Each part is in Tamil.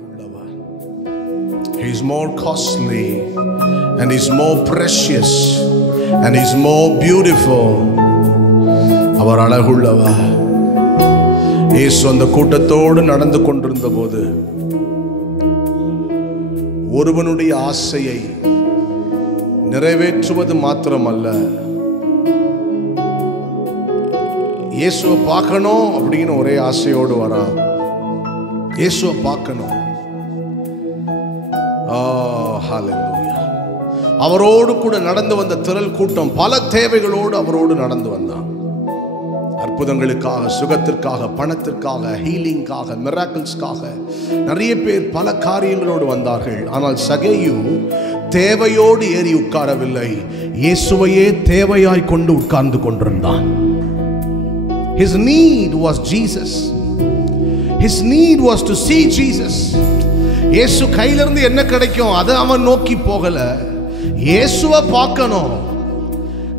அழகுள்ளவர். He is more costly and is more precious and is more beautiful. அவர் அழகுள்ளவர். இயேசு அந்த கூட்டத்தோடு நடந்து கொண்டிருந்த போது ஒருவனுடைய ஆசையை நிறைவேற்றுவது மாத்திரமல்ல, இயேசுவை பார்க்கணும் அப்படின்னு ஒரே ஆசையோடு வரான். இயேசுவை பார்க்கணும். ஹல்லேலூயா. அவரோடு கூட நடந்து வந்த திரள் கூட்டம் பல தேவைகளோடு அவரோடு நடந்து வந்தான். அற்புதங்களுக்காக, சுகத்திற்காக, பணத்திற்காக, ஹீலிங்காக, மிராக்கிள்ஸ்க்காக நிறைய பேர் பல காரியங்களோடு வந்தார்கள். ஆனால் சகேயு தேவையோடு ஏறி உட்காரவில்லை, இயேசுவையே தேவையாய் கொண்டு உட்கார்ந்து கொண்டிருந்தான். His need was Jesus. His need was to see Jesus. இயேசு கையிலிருந்து என்ன கிடைக்கும் அதை அவன் நோக்கி போகல, இயேசுவை பார்க்கணும்.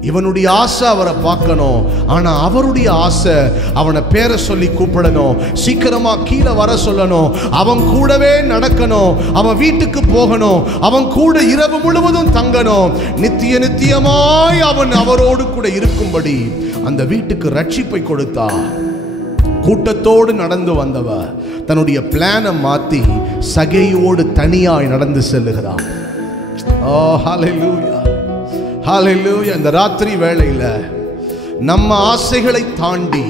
இவனுடைய ஆசை அவரை பார்க்கணும். ஆனா அவருடைய ஆசை அவனை பேரை சொல்லி கூப்பிடணும், சீக்கிரமா கீழே வர சொல்லணும், அவன் கூடவே நடக்கணும், அவன் வீட்டுக்கு போகணும், அவன் கூட இரவு முழுவதும் தங்கணும், நித்திய நித்தியமாய் அவன் அவரோடு கூட இருக்கும்படி அந்த வீட்டுக்கு ரட்சிப்பை கொடுத்தா. கூட்டத்தோடு நடந்து வந்தவர் தன்னுடைய பிளானை மாத்தி சகேயோடு தனியாய் நடந்து செல்லுகிறான். ஓ ஹல்லேலூயா, ஹல்லேலூயா. இந்த ராத்திரி வேளையில நம்ம ஆசைகளை தாண்டி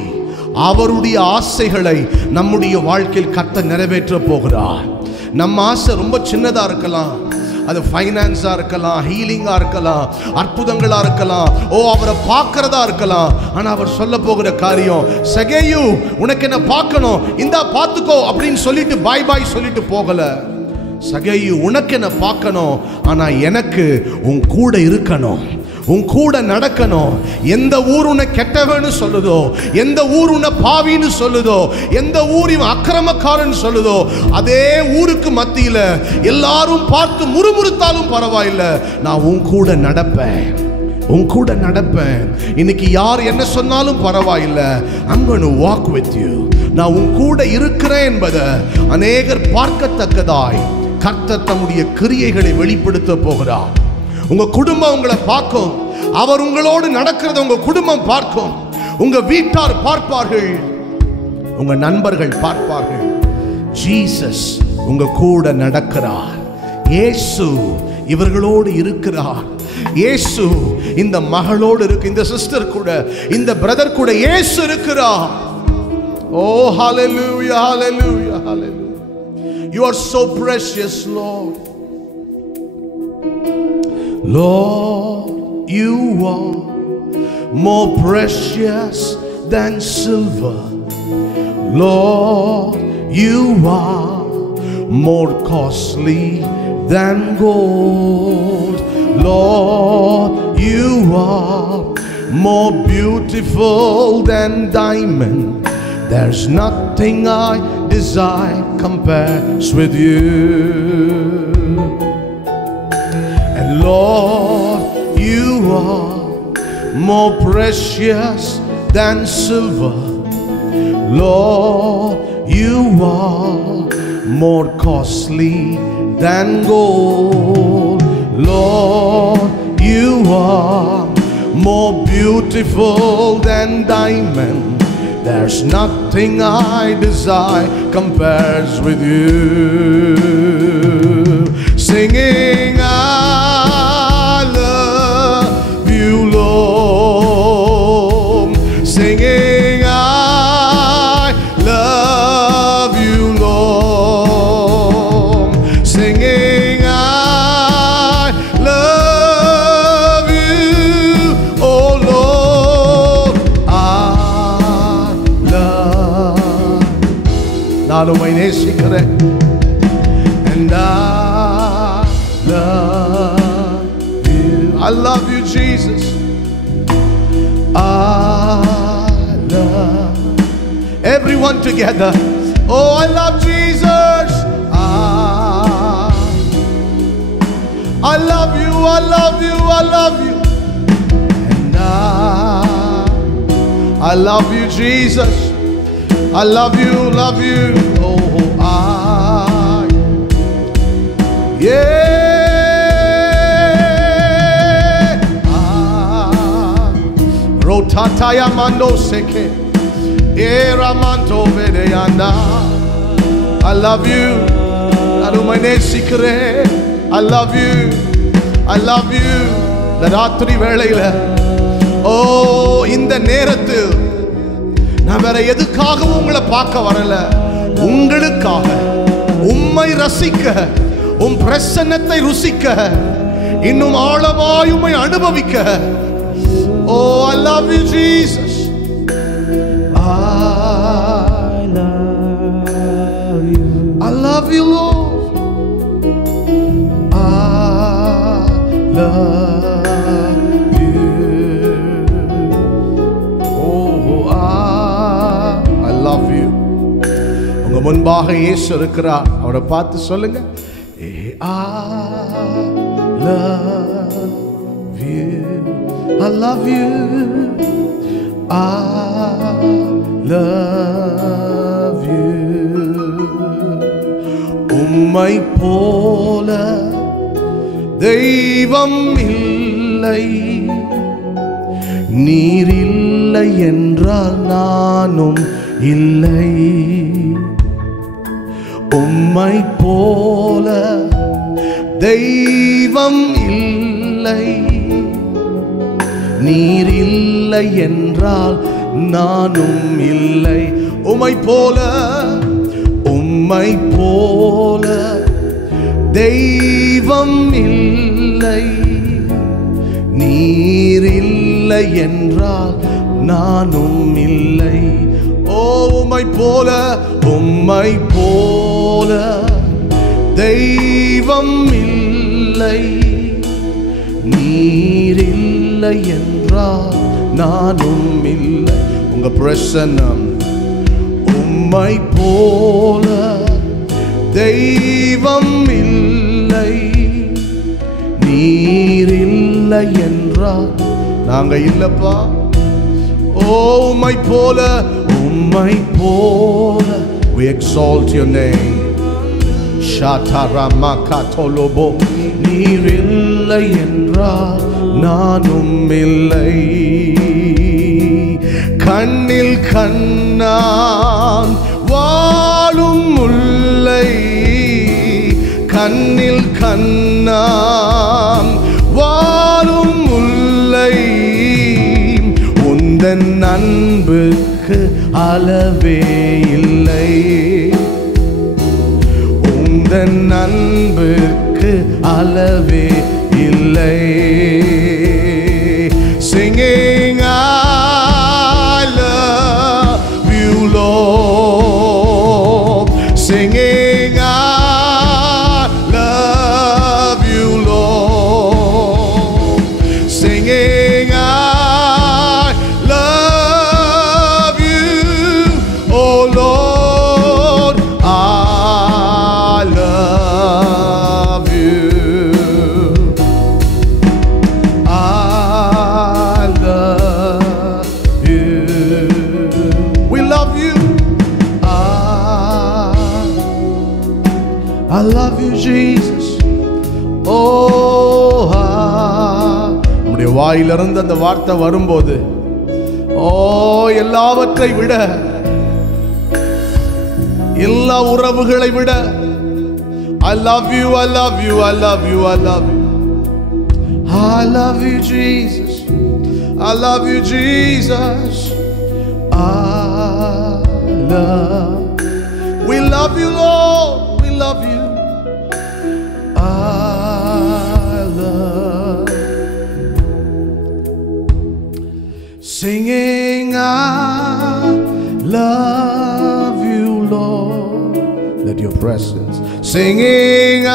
அவருடைய ஆசைகளை நம்முடைய வாழ்க்கையில் கர்த்தர் நிறைவேற்ற போகிறார். நம்ம ஆசை ரொம்ப சின்னதா இருக்கலாம், அது ஃபைனான்ஸா இருக்கலாம், ஹீலிங்கா இருக்கலாம், அற்புதங்களா இருக்கலாம், அவரை பார்க்கறதா இருக்கலாம். ஆனா அவர் சொல்ல போகிற காரியம், சகேயு உனக்கு என்ன பார்க்கணும், இந்தா பார்த்துக்கோ அப்படின்னு சொல்லிட்டு பாய் பாய் சொல்லிட்டு போகல. சகேயு உனக்கு என்ன பார்க்கணும், ஆனா எனக்கு உன் கூட இருக்கணும், உன் கூட நடக்கணும். எந்த ஊர் உன்னை கெட்டவன்னு சொல்லுதோ, எந்த ஊர் உன்னை பாவின்னு சொல்லுதோ, எந்த ஊர் இவன் அக்கிரமக்காரன் சொல்லுதோ, அதே ஊருக்கு மத்தியில எல்லாரும் பார்த்து முறுமுறுத்தாலும் பரவாயில்லை, நான் உன் கூட நடப்பேன், உன் கூட நடப்பேன். இன்னைக்கு யார் என்ன சொன்னாலும் பரவாயில்லை, I'm going to walk with you. நான் உன் கூட இருக்கிறேன் என்பதை அநேகர் பார்க்கத்தக்கதாய் கர்த்தர் தம்முடைய கிரியைகளை வெளிப்படுத்த போகிறார். உங்க குடும்பம் உங்களை பார்க்கும், அவர் உங்களோடு நடக்கிறத உங்க குடும்பம் பார்க்கும், உங்க வீட்டார் பார்ப்பார்கள், உங்க நண்பர்கள் பார்ப்பார்கள். ஜீசஸ் உங்க கூட நடக்கிறார். இயேசு இவர்களோடு இருக்கிறார். இயேசு இந்த மகளோடு இருக்கு, இந்த சிஸ்டர் கூட, இந்த பிரதர் கூட இயேசு இருக்கிறார். ஓ ஹல்லேலூயா, ஹல்லேலூயா, ஹல்லேலூயா. You are so precious, Lord. Lord, you are more precious than silver. Lord, you are more costly than gold. Lord, you are more beautiful than diamond. There's nothing I desire compares with you. And Lord, you are more precious than silver. Lord, you are more costly than gold. Lord, you are more beautiful than diamond. There's nothing I desire compares with you. Singing, I love you, Lord. Singing, I love you, Lord. Singing, I love you, oh Lord. நான் உம்மை நேசிக்கிறேன். And I love you. I love you, Jesus. I love. Everyone together. Oh, I love Jesus. I love you. I love you. I love you. And I love you, Jesus. I love you, love you. Oh, I tataya mando seke era manto vedeyanda. I love you. Arumai நேசிக்கிறேன். I love you. I love you. இந்த ராத்திரி வேளையில இந்த நேரத்தில் நான் வேற எதுக்காகவும் உங்களை பார்க்க வரல, உங்களுக்காக, உம்மை ரசிக்க, உம் பிரசன்னத்தை ருசிக்க, இன்னும் ஆழமாய் உம்மை அனுபவிக்க. Oh, I love you, Jesus. I love you, Lord. I love you. Oh, I love you. உங்க முன்பாக இயேசு இருக்கிறார். அவரை பார்த்து சொல்லுங்க, I love you. I love you. I love you. உம்மை போல தெய்வம் இல்லை, நீர் இல்லை என்றால் நானும் இல்லை. உம்மை போல தெய்வம் இல்லை, நீர் இல்லை என்றால் நானும் இல்லை. உம்மை போல, உம்மை போல தெய்வம் இல்லை, நீர் இல்லை என்றால் நானும் இல்லை. ஓ உம்மை போல, உம்மை போல தெய்வம் இல்லை, நீர் இல்லை என்றால் நானும் இல்லை. உங்க பிரசன்னம் உம்மை போல தெய்வம் இல்லை, நீர் இல்லை என்றால் நாங்க இல்லப்பா. ஓ உம்மை போல, உம்மை போல. We exalt your name. Shataramakatholobo. நீர் இல்லை என்றால் நானும் இல்லை. கண்ணில் கண்ணான் வாழும் முல்லை, கண்ணில் கண்ணான் வாழும் முல்லை. உந்தன் அன்புக்கு அளவே இல்லை, உந்தன் அன்புக்கு அளவே இல்லை. Singing I love you, Lord. Singing I love you, Lord. Singing I love you, oh Lord. I love you. I love you, Jesus. Oh, நம்முடைய வாயிலிருந்து அந்த வார்த்தை வரும்போது, எல்லாவற்றை விட, எல்லா உறவுகளை விட, I love you, I love you, I love you, I love you. I love you, Jesus. I love you, Jesus. We love you, Lord. We love you. Singing I love you, Lord. Let your presence. Singing I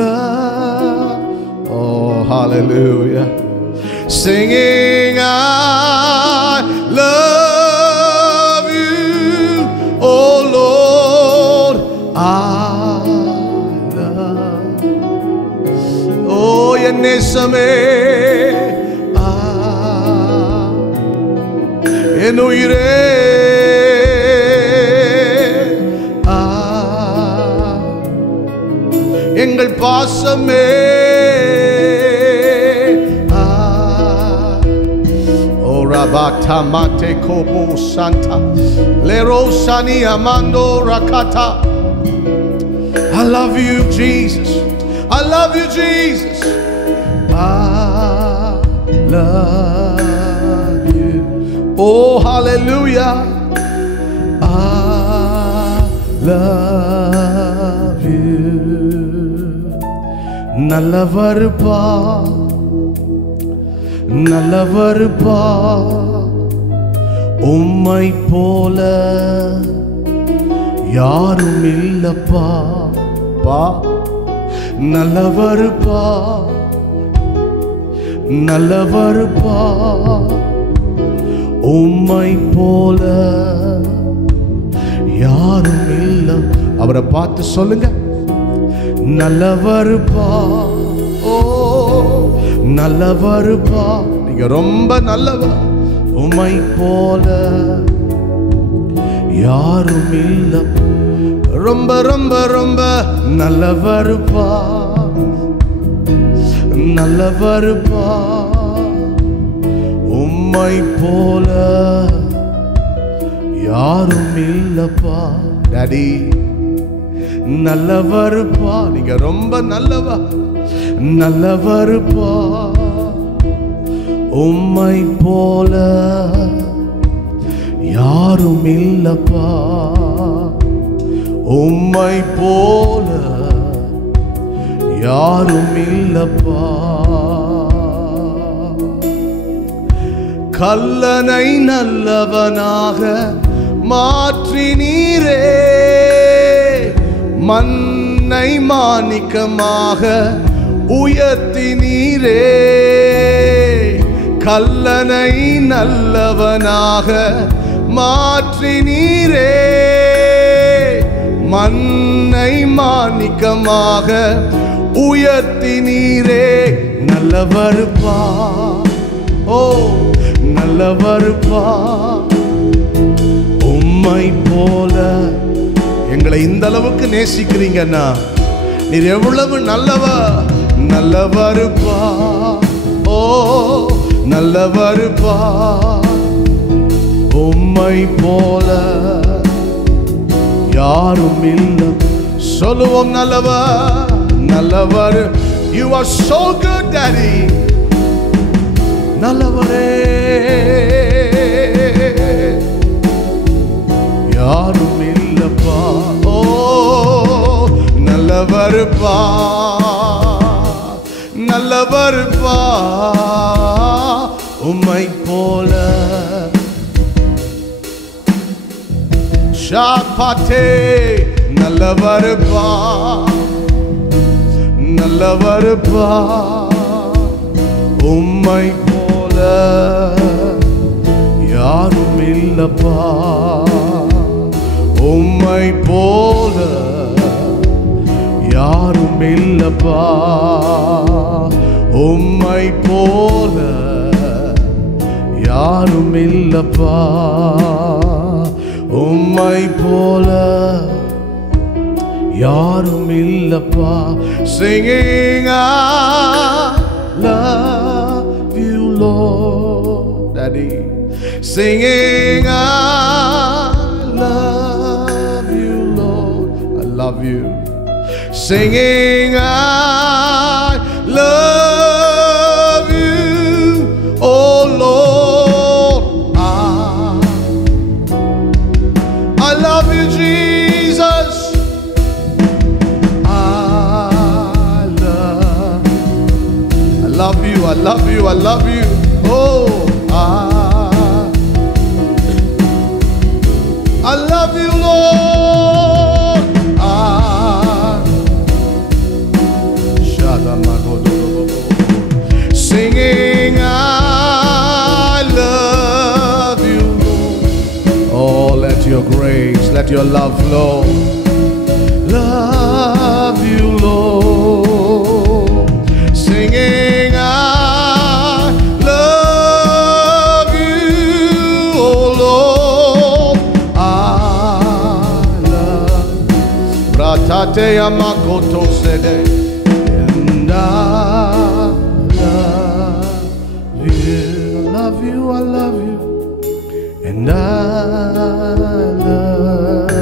love. Oh, hallelujah. Singing I love you, oh Lord. I love. Oh, yennesame. En uire எங்கள் பாசமே Shabata mate kobo santa. Lero sani amando rakata. I love you, Jesus. I love you, Jesus. I love you. Oh, hallelujah. I love you. Nalavarpa, nalavarpa. Ummai pola yarum illappa. Pa nalavarpa, nalavarpa. Ummai pola யாரும் இல்ல. அவரை பார்த்து சொல்லுங்க, நல்லவருப்பா. ஓ நல்லவருப்பா, நீங்க ரொம்ப நல்லவர். உம்மை போல யாரும் இல்ல. ரொம்ப ரொம்ப ரொம்ப நல்லவருப்பா, நல்லவருப்பா. உம்மை போல யாரும் இல்லப்பா. டாடி நல்லவருப்பா, நீங்க ரொம்ப நல்லவா, நல்லவருப்பா. உம்மை போல யாரும் இல்லப்பா. உம்மை போல யாரும் இல்லப்பா. கல்லனை நல்லவனாக மாற்றினீரே, மண்ணை மாணிக்கமாக உயர்த்தினீரே. கல்லனை நல்லவனாக மாற்றினீரே, மண்ணை மாணிக்கமாக உயர்த்தினீரே. நல்லவருப்பா, ஓ நல்லவருப்பா. உம்மை போல எங்களை இந்த அளவுக்கு நேசிக்கிறீங்கன்னா நீர் எவ்வளவு நல்லவர். நல்லவருப்பா, ஓ நல்லவருப்பா. உம்மை போல யாரும் இல்லை. சொல்லுவோம் நல்லவர், நல்லவர். You are so good, Daddy. நல்லவரே, யாரும் இல்லப்பா. ஓ நல்லவருப்பா, நல்லவருப்பா. உம்மை போல ஷாபாத்தே. நல்லவருப்பா, நல்லவருப்பா. உம்மை போல யாரும் இல்லப்பா. உம்மை போல யாரும் இல்லப்பா. உம்மை போல யாரும் இல்லப்பா. உம்மை போல யாரும் இல்லப்பா. Singing I love you Lord, Daddy. Singing I love you Lord, I love you. Singing I love you, oh Lord. I love you Jesus. I love you, I love you, I love you. Oh, I love you, Lord. Singing, I love you, Lord. Oh, let your grace, let your love flow. Love you, Lord. Singing, I love you, oh Lord. I love Bratate Yamakoto Sede. And I love you, I love you, I love you. and I love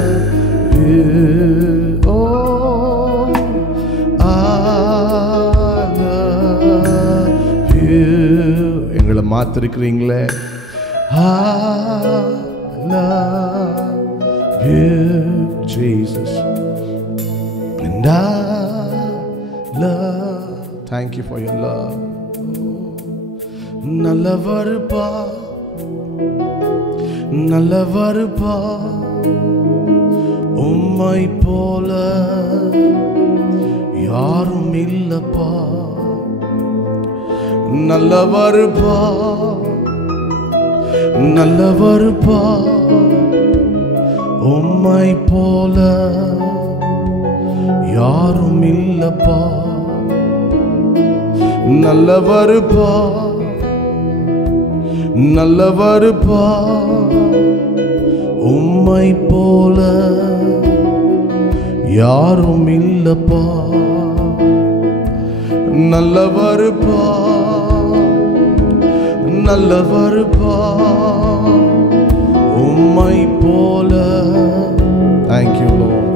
you. Oh, I love you. எங்களை மாத்திருக்கிறீங்களே. I love you, Jesus, and I love. Thank you for your love. நல்லவருப்பா, நல்லவருப்பா, உம்மை போல யாரும் இல்லப்பா. நல்லவருப்பா, நல்லவருப்பா, உம்மை போல யாரும் இல்லப்பா. நல்லவருப்பா, நல்லவருப்பா, உம்மை போல யாரும் இல்லப்பா. நல்லவருப்பா, நல்லவருப்பா, உம்மை போல. Thank you, Lord.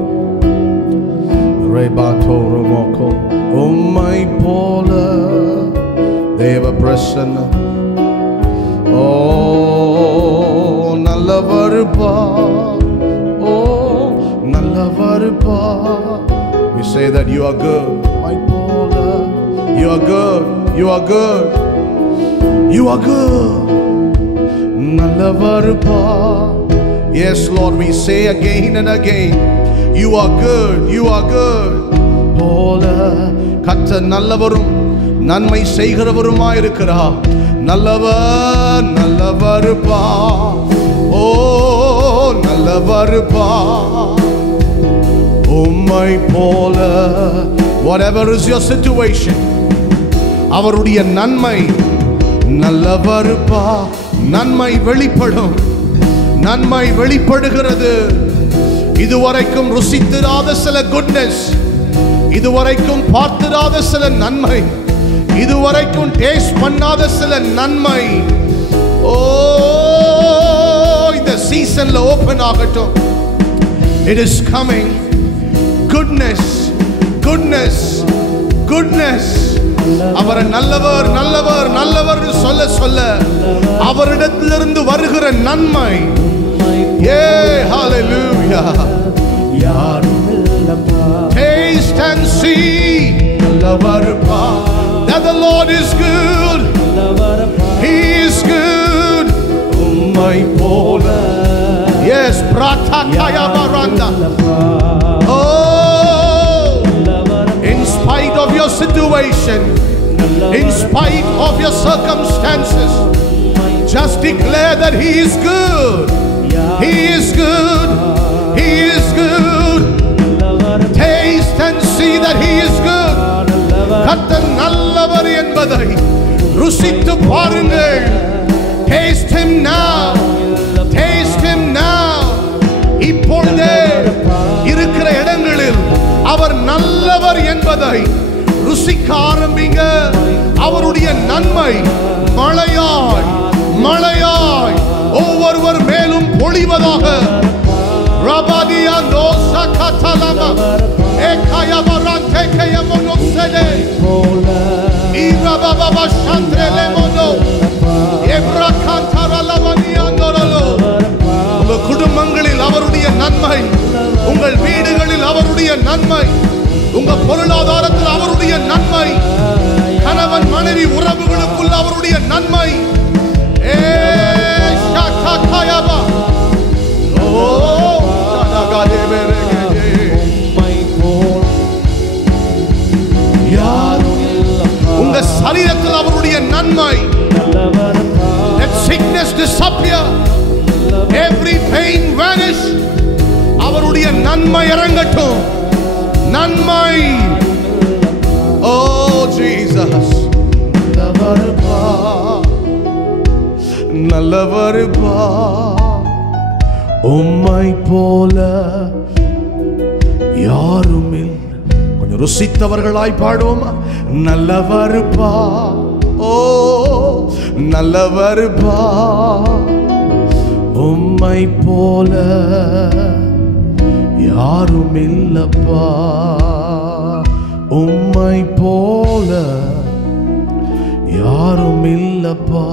Rebato Romoko, உம்மை போல தேவ பிரசன்னம். Oh, நல்லவருப்பா, oh, நல்லவருப்பா. We say that you are good, my போல. You are good, you are good, you are good. நல்லவருப்பா. Yes, Lord, we say again and again, you are good, you are good. போல கர்த்தர் நல்லவரும் நன்மை செய்கிறவருமாயிருக்கிறார். நல்லவர், நல்லவருப்பா, ஓ நல்லவருப்பா, உம்மை போல. Whatever is your situation, அவருடைய நன்மை. நல்லவருப்பா, நன்மை வெளிப்படும், நன்மை வெளிப்படுகிறது. இதுவரைக்கும் ருசித்திராத சில குட்னஸ், இதுவரைக்கும் பார்த்திராத சில நன்மை, இதுவரைக்கும் டேஸ்ட் பண்ணாத சில நன்மை, ஓ இந்த சீசன்ல ஓபன் ஆகட்டும். It is coming. Goodness, goodness, goodness. அவர் நல்லவர், நல்லவர், நல்லவர் சொல்ல சொல்ல அவரிடத்திலிருந்து வருகிற நன்மை. Yeah, hallelujah. Taste and see, நல்லவருப்பா, that the Lord is good. He is good. உம்மை போல. Yes, pratakaya baranda. Oh, in spite of your situation, in spite of your circumstances, just declare that He is good. He is good. He is good. Taste and see that He is good. கர்த்தர் நல்லவர் என்பதை ருசித்து பாருங்கள். Taste Him now. Taste Him now. இப்பொழுதே இருக்கிற இடங்களில் அவர் நல்லவர் என்பதை ருசிக்க ஆரம்பிங்க. அவருடைய நன்மை மழையாய் மழையாய் ஒவ்வொருவர் மேலும் பொழிவதாக. ரபாதியா நோசா கதலமா ஏகாயா வரante கயமனோ செலே இரபாபா சந்திரலே மோனோ எப்ரா காந்தரா லவனியா நோரலோ. உங்கள் குடும்பங்களில் அவருடைய நன்மை, உங்கள் வீடுகளில் அவருடைய நன்மை, உங்கள் பொருளாதாரத்தில் அவருடைய நன்மை, கணவன் மனைவி உறவுகளுக்குள் அவருடைய நன்மை. உங்க சரீரத்தில் அவருடைய நன்மை. Let sickness disappear, every pain vanish. அவருடைய நன்மை இறங்கட்டும். நன்மை. Oh Jesus, நல்லவருப்பா, நல்லவருப்பா, உம்மை போல யாரும் இல்லை. கொஞ்சம் ருசித்தவர்களாய் பாடுவோமா? நல்லவருப்பா, ஓ நல்லவருப்பா, உம்மை போல யாரும் இல்லப்பா, உம்மை போல யாரும் இல்லப்பா,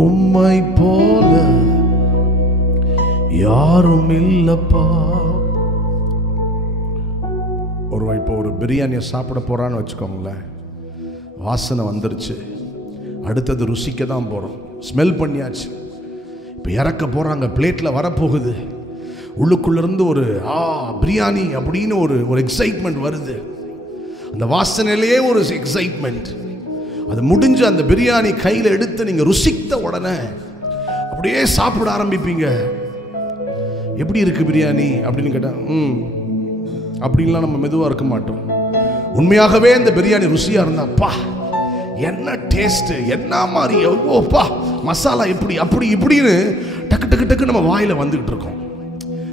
உம்மை போல யாரும் இல்லப்பா. இப்போ ஒரு பிரியாணியை சாப்பிட போறான்னு வச்சுக்கோங்களேன், வாசனை வந்துருச்சு, அடுத்தது ருசிக்க தான் போறோம், ஸ்மெல் பண்ணியாச்சு, இப்போ இறக்க போறாங்க, பிளேட்ல வரப்போகுது, உள்ளுக்குள்ளேருந்து ஒரு பிரியாணி அப்படின்னு ஒரு எக்ஸைட்மெண்ட் வருது, அந்த வாசனையிலேயே ஒரு எக்ஸைட்மெண்ட். அது முடிஞ்சு அந்த பிரியாணி கையில் எடுத்து நீங்கள் ருசித்த உடனே அப்படியே சாப்பிட ஆரம்பிப்பீங்க. எப்படி இருக்கு பிரியாணி அப்படின்னு கேட்டால் அப்படின்லாம் நம்ம மெதுவாக இருக்க மாட்டோம். உண்மையாகவே இந்த பிரியாணி ருசியாக இருந்தாப்பா, என்ன டேஸ்ட், என்ன மாதிரி, ஓப்பா மசாலா எப்படி அப்படி இப்படின்னு டக்கு டக்கு டக்கு நம்ம வாயில் வந்துகிட்டு இருக்கோம்.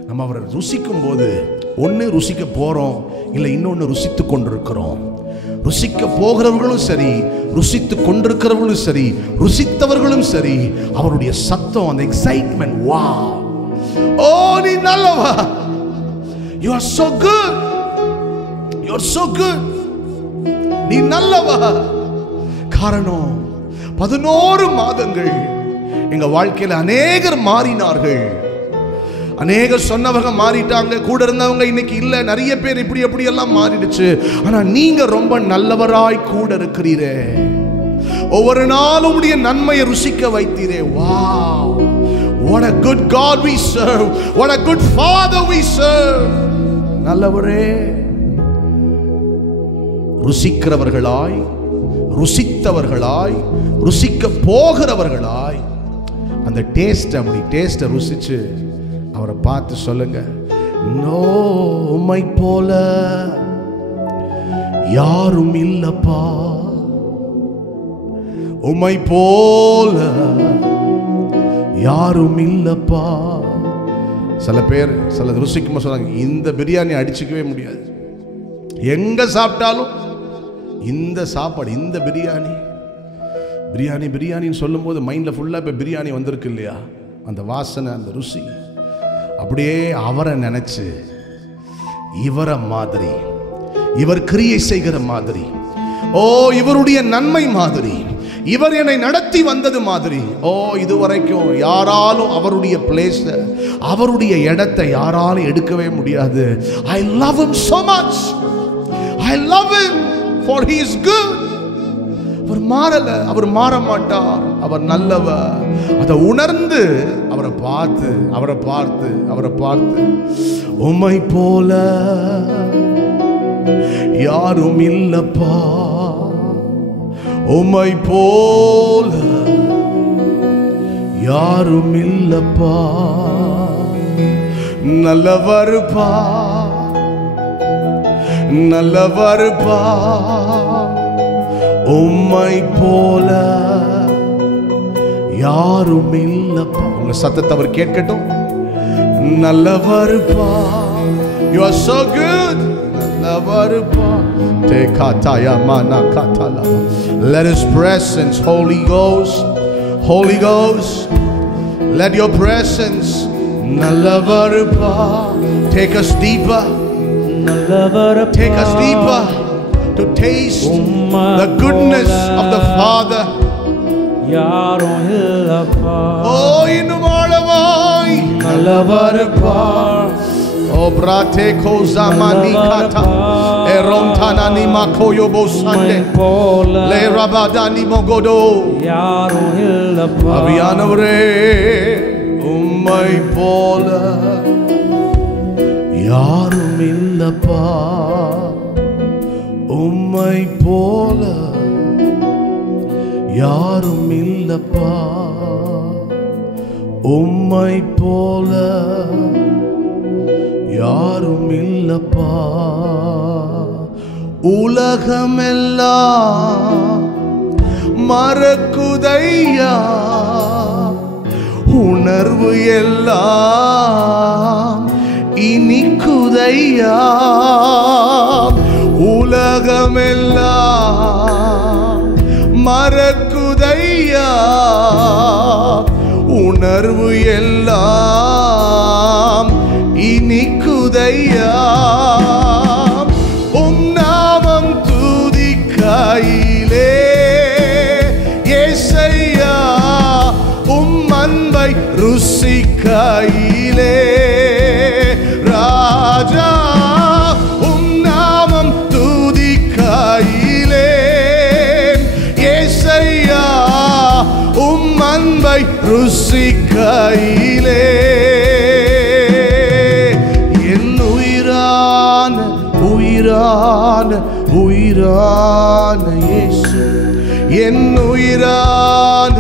நம்ம அவரை ருசிக்கும் போது ஒன்று ருசிக்க போகிறோம், இல்லை இன்னொன்று ருசித்து கொண்டிருக்கிறோம். ருசிக்க போகிறவர்களும் சரி, ருசித்து கொண்டிருக்கிறவர்களும் சரி, ருசித்தவர்களும் சரி, அவருடைய சத்தம், அந்த எக்ஸைட்மெண்ட், வா ஓ நீ நல்லவா, you are so good, you are so good, நீ நல்லவா. காரணம் 11 மாதங்கள் எங்க வாழ்க்கையில் அநேகர் மாறினார்கள், அநேகர் சொன்னவங்க மாறிட்டாங்க, கூட இருந்தவங்க இன்னைக்கு இல்ல, நிறைய பேர் இப்படி எப்படி எல்லாம் மாறிடுச்சு. ஆனா நீங்க ரொம்ப நல்லவராய் கூட இருக்கிறீரே, ஒவ்வொரு நாளும் உடைய நன்மையை ருசிக்க வைத்தீரே. Wow, what a good God we serve, what a good Father we serve. நல்லவரே, ருசிக்கிறவர்களாய், ருசித்தவர்களாய், ருசிக்க போகிறவர்களாய், அந்த டேஸ்ட், அப்படி டேஸ்ட்டை ருசிச்சு அவரை பார்த்து சொல்லுங்க, நோ உம்மை போல யாரும் இல்லப்பா, உம்மை போல யாரும் இல்லப்பா. சில பேர் சில ருசிக்குமா சொல்றாங்க, இந்த பிரியாணி அடிச்சுக்கவே முடியாது, எங்க சாப்பிட்டாலும் இந்த சாப்பாடு, இந்த பிரியாணி பிரியாணி பிரியாணின்னு சொல்லும் போது மைண்ட்ல ஃபுல்லா இப்ப பிரியாணி வந்திருக்கு இல்லையா, அந்த வாசனை, அந்த ருசி, அப்படியே அவரை நினைச்சு, இவரை மாதிரி, இவர் கிரியை செய்கிற மாதிரி, ஓ இவருடைய நன்மை மாதிரி, இவர் என்னை நடத்தி வந்தது மாதிரி, ஓ இதுவரைக்கும் யாராலும் அவருடைய பிளேஸ், அவருடைய இடத்தை யாராலும் எடுக்கவே முடியாது. I love him so much, I love him for he is good. அவர் மாறல, அவர் மாற மாட்டார், அவர் நல்லவர். அதை உணர்ந்து அவரை பார்த்து அவரை பார்த்து அவரை பார்த்து, உம்மை போல யாரும் இல்லப்பா, உம்மை போல யாரும் இல்லப்பா, நல்லவருப்பா நல்லவருப்பா, உம்மை போல யாரும் இல்லப்பா. உங்க சத்தத்தை அவர் கேட்கட்டும். நல்லவருப்பா, you are so good. நல்லவருப்பா, tekataya mana katala. Let his presence, Holy Ghost, Holy Ghost, let your presence, நல்லவருப்பா, take us deeper, take us deeper to taste the goodness of the Father. Oh இன்னும் ஆழமாய் நல்லவருப்பா, oh brate kozamani kata erontana ni makoyo bosande le rabadani mogodo aviyanavare, உம்மை போல யாரும் இல்லப்பா, உம்மை போல யாரும் இல்லப்பா, உம்மை போல யாரும் இல்லப்பா. உலகமெல்லாம் மறக்குதையா, உணர்வு எல்லாம் இனிக்குதையா, உலகமெல்லாம் மறக்குதையா, உணர்வு எல்லாம் இனிக்குதையா உம் நாமம் துதிக்கையிலே ஏசையா உம் அன்பை ருசிக்கையிலே ராஜா உம் நாமம் துதிக்கையிலே ஏசையா உம் அன்பை ருசிக்கையிலே என் உயிரான உயிரான உயிரான இயேசு என் உயிரான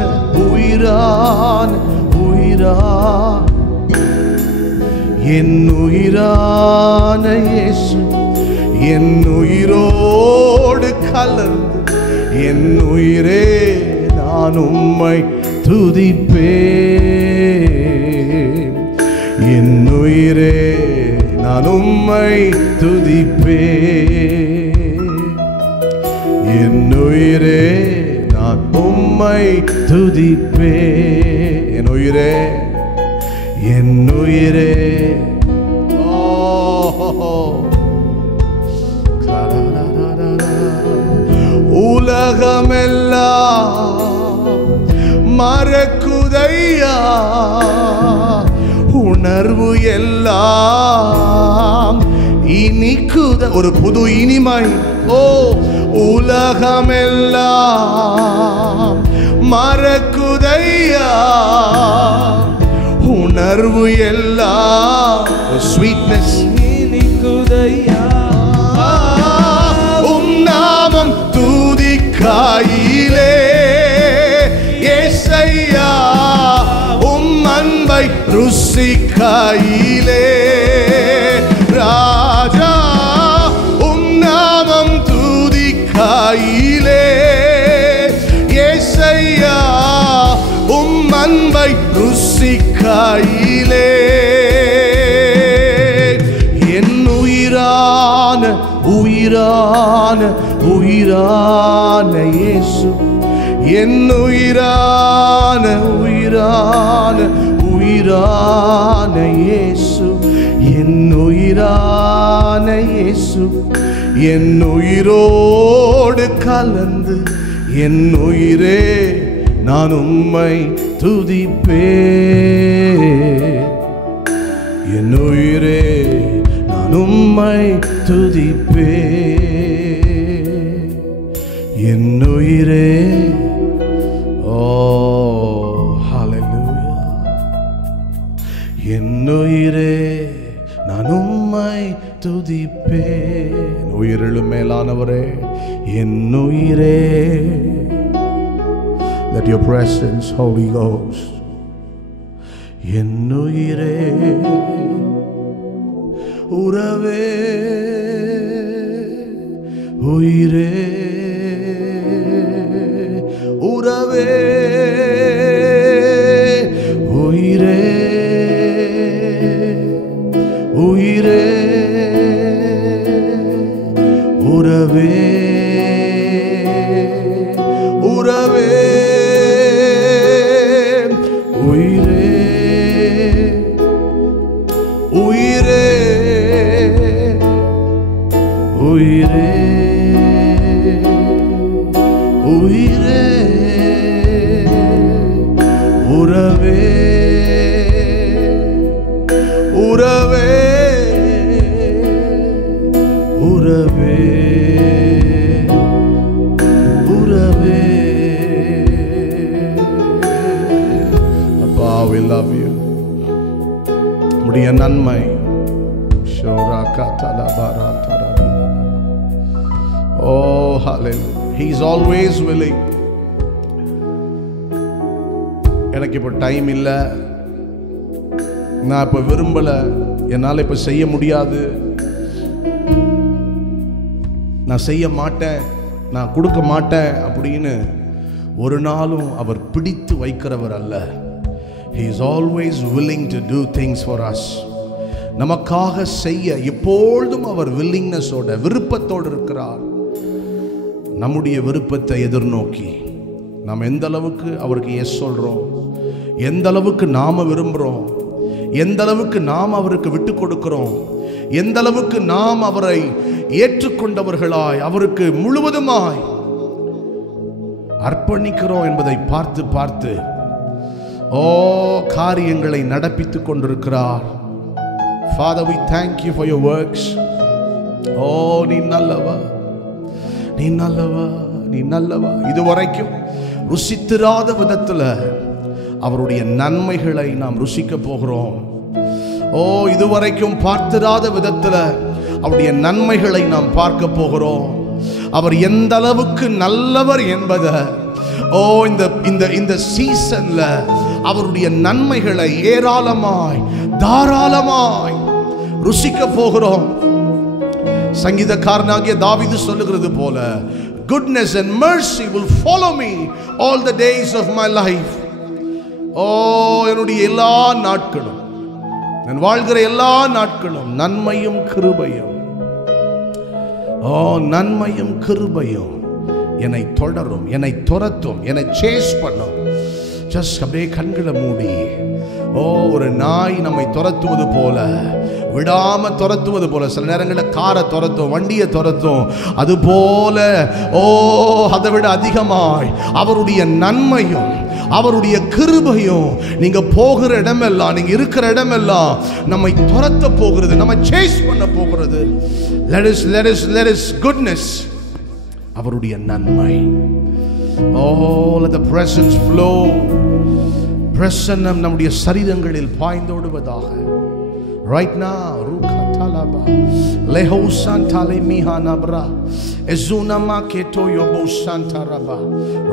உயிரான உயிரான என் உயிரான இயேசு என் உயிரோடு கலந்து என் உயிரே நான் உம்மை துதிப்பேன் என் உயிரே நான் உம்மை துதிப்பேன் என் உயிரே நான் உம்மை துதிப்பேன் என் உயிரே என் உயிரே உலகமெல்லாம் மறக்குதையா உணர்வு எல்லாம் இனிக்குத ஒரு புது இனிமை ஓ உலகமெல்லாம் மறக்குதையா உணர்வு எல்லாம் ஸ்வீட்னஸ் இனிக்குதையா உம் நாமம் துதிக்கையிலே ஏசையா உம் அன்பை ருசிக்கையிலே ராஜா உம் நாமம் துதிக்கையிலே ஏசையா உம் அன்பை ருசிக்கையிலே என் உயிரான உயிரான உயிரான இயேசு என் உயிரான உயிரான உயிரான இயேசு என் உயிரான இயேசு என் உயிரோடு கலந்து என் உயிரே நான் உம்மை துதிப்பேன் என் உயிரே நான் உம்மை துதிப்பேன் என் உயிரே ஓ ஹல்லேலூயா என் உயிரே நான் உம்மை துதிப்பேன் உயிரிலும் மேலானவரே என் உயிரே let your presence Holy Ghost என் உயிரே உறவே உயிரே உறவே உயிரே உயிரே உறவே உறவே உயிரே உயிரே உயிரே உயிரே உறவே உறவே உறவே உறவே அப்பா we love you உம்முடைய நன்மை oh hallelujah he is always willing எனக்கு இப்போ டைம் இல்லை நான் இப்போ விரும்பலை என்னால் இப்போ செய்ய முடியாது நான் செய்ய மாட்டேன் நான் கொடுக்க மாட்டேன் அப்படின்னு ஒரு நாளும் அவர் பிடித்து வைக்கிறவர் அல்ல he is always willing to do things for us நமக்காக செய்ய எப்பொழுதும் அவர் willingness-ஓட விருப்பத்தோடு இருக்கிறார் நம்முடைய விருப்பத்தை எதிர்நோக்கி நாம் எந்த அளவுக்கு அவருக்கு எஸ் சொல்கிறோம் எந்த அளவுக்கு நாம விரும்புகிறோம், எந்த அளவுக்கு நாம் அவருக்கு விட்டு கொடுக்கிறோம், எந்த அளவுக்கு நாம் அவரை ஏற்றுக்கொண்டவர்களாய் அவருக்கு முழுவதுமாய் அர்ப்பணிக்கிறோம் என்பதை பார்த்து பார்த்து காரியங்களை நடப்பித்துக் கொண்டிருக்கிறார். Father, we thank you for your works. நீ நல்லவா, நீ நல்லவா, நீ நல்லவா. இதுவரைக்கும் ருசித்திராத விதத்துல அவருடைய நன்மைகளை நாம் ருசிக்க போகிறோம். இதுவரைக்கும் பார்த்திராத விதத்துல அவருடைய நன்மைகளை நாம் பார்க்க போகிறோம். அவர் எந்த அளவுக்கு நல்லவர் என்பதை இந்த சீசன்ல அவருடைய நன்மைகளை ஏராளமாய் தாராளமாய் ருசிக்க போகிறோம். சங்கீதக்காரனாகிய தாவீது சொல்லுகிறது போல, goodness and mercy will follow me all the days of my life. என்னுடைய எல்லா நாட்களும், நான் வாழ்கிற எல்லா நாட்களும் நன்மையும் கிருபையும், நன்மையும் கிருபையும் என்னை தொடரும், என்னை துரத்தும், என்னை சேஸ் பண்ணும். ஜஸ்ட் அப்படியே கண்களை மூடி, ஒரு நாய் நம்மை துரத்துவது போல, விடாம துரத்துவது போல, சில நேரங்களில் காரை துரத்தும், வண்டியை துரத்தும், அது போல அதை விட அதிகமாய் அவருடைய நன்மையும் அவருடைய கிருபையும் நீங்க போகிற இடமெல்லாம், நீங்க இருக்கிற இடமெல்லாம் நம்மை துரத்த போகிறது, நம்ம சேஸ் பண்ண போகிறது. let us goodness, அவருடைய நன்மை. let the presence flow. பிரசன்னம் நம்முடைய சரீரங்களில் பாய்ந்தோடுவதாக. right now rukatalaba leho santale mihanabra ezuna maketo yobo santaraba.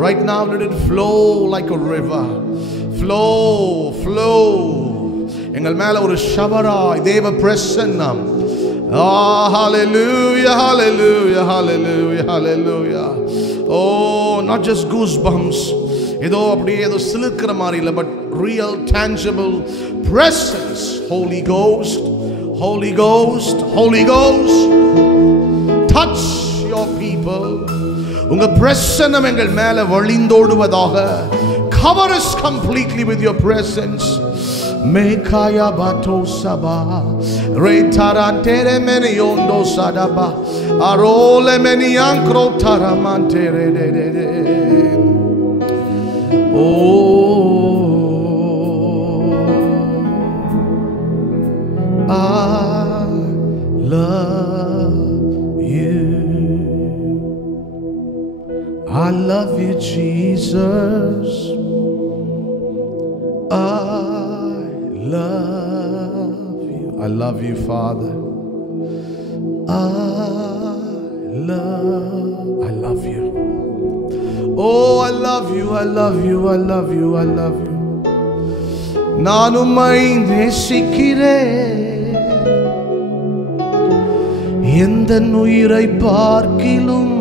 right now let it flow like a river. flow எங்கள் மேல ஒரு ஷவராய் தேவ பிரசன்னம். hallelujah, hallelujah, hallelujah, hallelujah. not just goosebumps, ஏதோ அப்படியே ஏதோ சிலுக்கிற மாதிரி இல்லை, but real tangible presence. Holy Ghost, Holy Ghost, Holy Ghost, touch your people. உங்க பிரசன்னம் எங்கள் மேல வழிந்தோடுவதாக. Cover us completely with your presence. Mekaya bato saba retarantere meniondo sadaba arole meniankro taramantere de. I love you. I love you, Jesus. I love you. I love you, Father. I love you. I love you, I love you, I love you, I love you. நான் உம்மை நேசிக்கிறேன், எந்த உயிரை பார்க்கிலும்.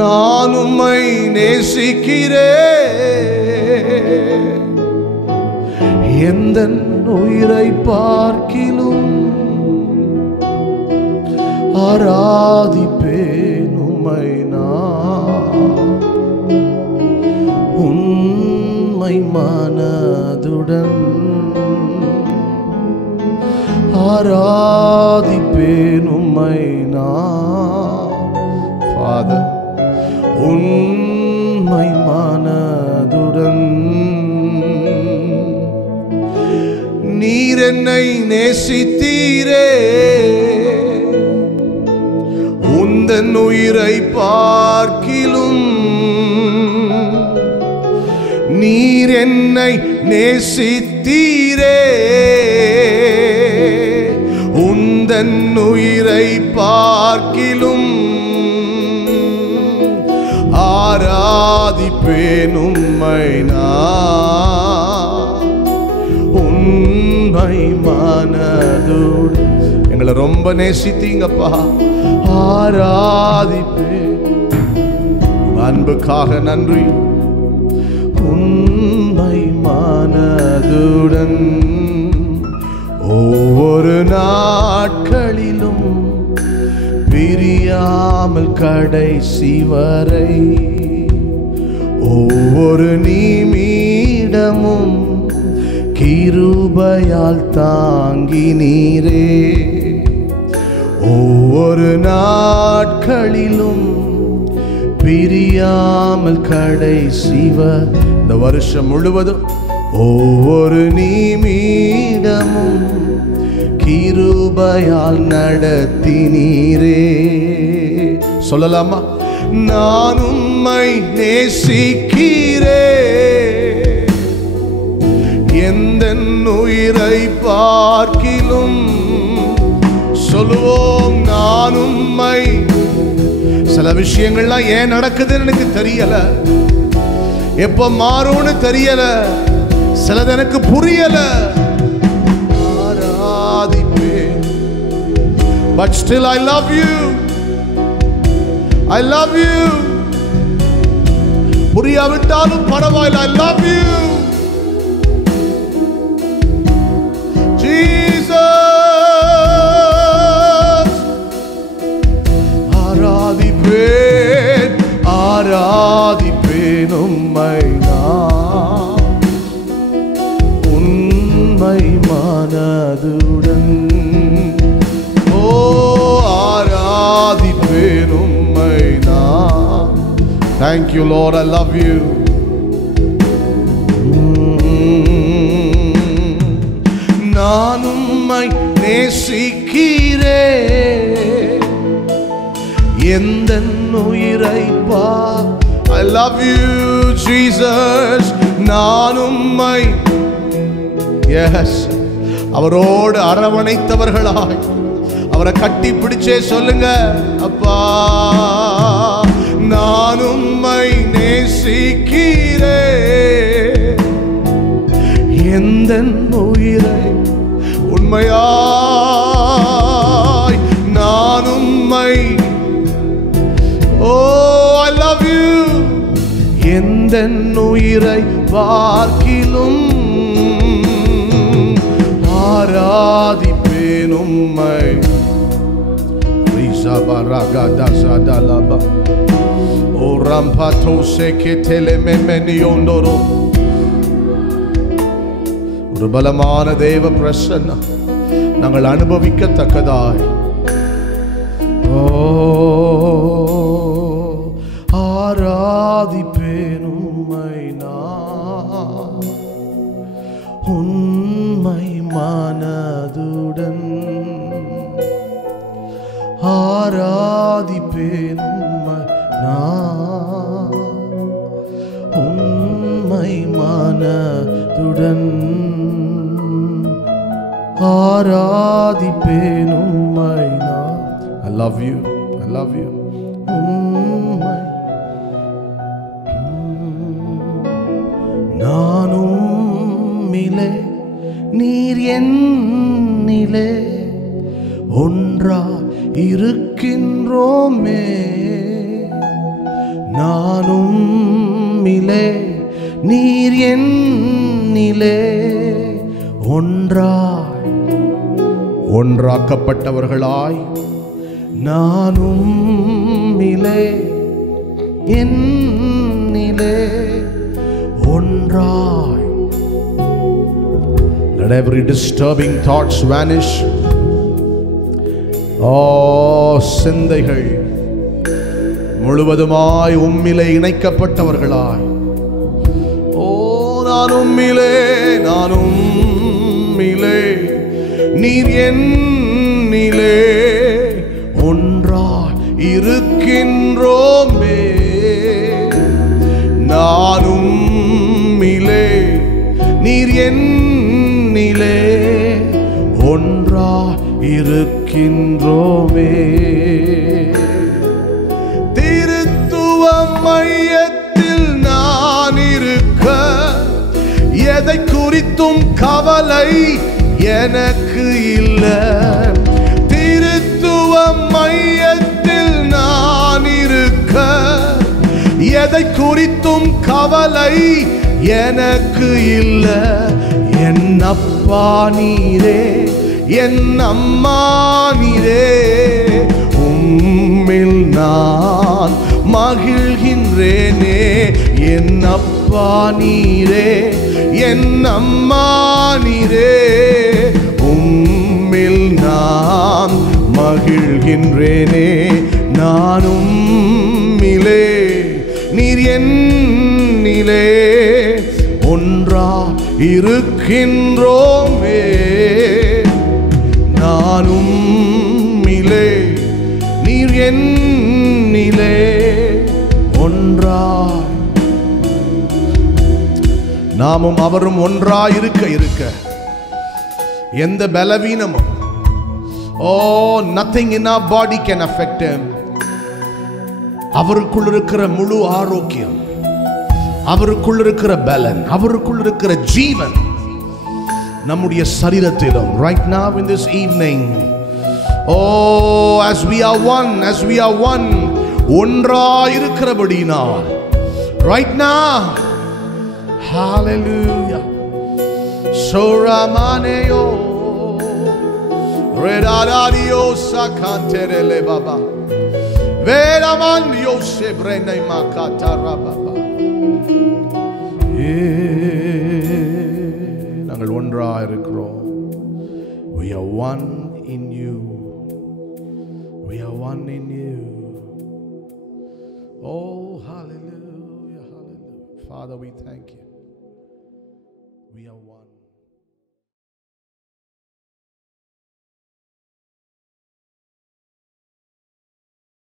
நான் உம்மை நேசிக்கிறேன், எந்த உயிரை பார்க்கிலும். ஆராதிப்பேன் உம்மை நான் உண்மை மனதுடன். ஆராதிப்பேன் உம்மை நான் Father உண்மை மனதுடன். நீர் என்னை நேசித்தீரே, உந்தன் உயிரை பார்க்கிலும். நீர் என்னை நேசித்தீரே, உந்தன் உயிரை பார்க்கிலும். ஆராதிப்பேன் உம்மை நான் உண்மை மனதோடு. எங்களை ரொம்ப நேசித்தீங்கப்பா. ஆராதிப்பேன், அன்புக்காக நன்றி. உண்மை மனதுடன் ஒவ்வொரு நாட்களிலும் பிரியாமல் கடைசி வரை ஒவ்வொரு நிமிடமும் கிருபையால் தாங்கினீரே. ஒவ்வொரு நாட்களிலும் பிரியாமல் கடைசி இந்த வருஷம் முழுவதும் ஒவ்வொரு நிமிடமும் கிருபையால் நடத்தினீரே. சொல்லலாமா? நான் உம்மை நேசிக்கிறேன், எந்தன் உயிரை பார்க்கிலும். சொல்லுவோம், நான் உம்மை. சில விஷயங்கள்லாம் ஏன் நடக்குதுன்னு எனக்கு தெரியல, எப்ப மாறும்னு தெரியல, சிலது எனக்கு புரியல. ஆராதிப்பேன், but still I love you, I love you. புரியாவிட்டாலும் பரவாயில்லை, I love you Jesus. ஆராதிப்பேன், ஆராதிப்பேன் உம்மை நான் உண்மை மனதுடன். ஓ, ஆராதிப்பேன் உம்மை நான். Thank you Lord, I love you. நான் உம்மை நேசிக்கிறேன், எந்தன் உயிரை பா. I love you Jesus. நான் உம்மை, yes, அவரோடு அரவணைத்தவர்களாய் அவரை கட்டி பிடிச்சே சொல்லுங்க, அப்பா நான் உம்மை நேசிக்கிறேன், எந்தன் உயிரை. உண்மையாய் நான் உம்மை. Oh, I love you. எந்தன் உயிரை பார்க்கிலும் ஆராதிப்பேன் உம்மை. ஒரு பலமான தேவ பிரசன்னம் நாங்கள் அனுபவிக்கத்தக்கதாய். ஆராதிப்பேன் உம்மை நான் உண்மை மனதுடன். ஆராதிப்பேன் உம்மை நான் உண்மை மனதுடன். ஆராதிப்பேன் உம்மை நான். I love you, I love you. உம்மை நானும்மிலே நீர் என்னிலே ஒன்றா இருக்கின்றோமே. நானும்மிலே நீர் என்னிலே ஒன்றாக்கப்பட்டவர்களாய். நானும்மிலே என்னிலே ஒன்றாய். Let every disturbing thoughts vanish. சிந்தைகள் முழுவதுமாய் உம்மிலே இணைக்கப்பட்டவர்களாய். நான் உம்மிலே நீர் என்னிலே ஒன்றாய் இருக்கின்றோமே. நான் உம்மிலே நீர் என்னிலே ஒன்றாய் இருக்கின்றோமே. திருத்துவ மையத்தில் நான் இருக்க எதை குறித்தும் கவலை எனக்கு இல்லை. திருத்துவ மையத்தில் நான் இருக்க எதை குறித்தும் கவலை எனக்கு இல்லை. என் அப்பா நீரே, என் அம்மா நீரே, உம்மில் நான் மகிழ்கின்றேனே. என் அப்பா நீரே, என் அம்மா நீரே, உம்மில் நான் மகிழ்கின்றேனே. நானும் உம்மிலே, நீர் என்னிலே, ஒன்றா இருக்கின்றோமே. நானும் உம்மிலே, நீர் என்னிலே, ஒன்றா, நாமும் அவரும் ஒன்றா இருக்க இருக்க எந்த பலவீனமும், nothing in our body can affect him. அவருக்குள் இருக்கிற முழு ஆரோக்கியம், அவருக்குள் இருக்கிற பலன், அவருக்குள் இருக்கிற ஜீவன் நம்முடைய சரீரத்திலும் right now in this evening, as we are one, as we are one, ஒன்றா இருக்கிறபடினால் right now, hallelujah, soramaneo redaradio sakanterele baba veramandio sebrene makatara baba. நாங்கள் ஒன்றா இருக்கிறோம். We are one in you. We are one in you. Oh, hallelujah, hallelujah. Father, we thank you. We are one.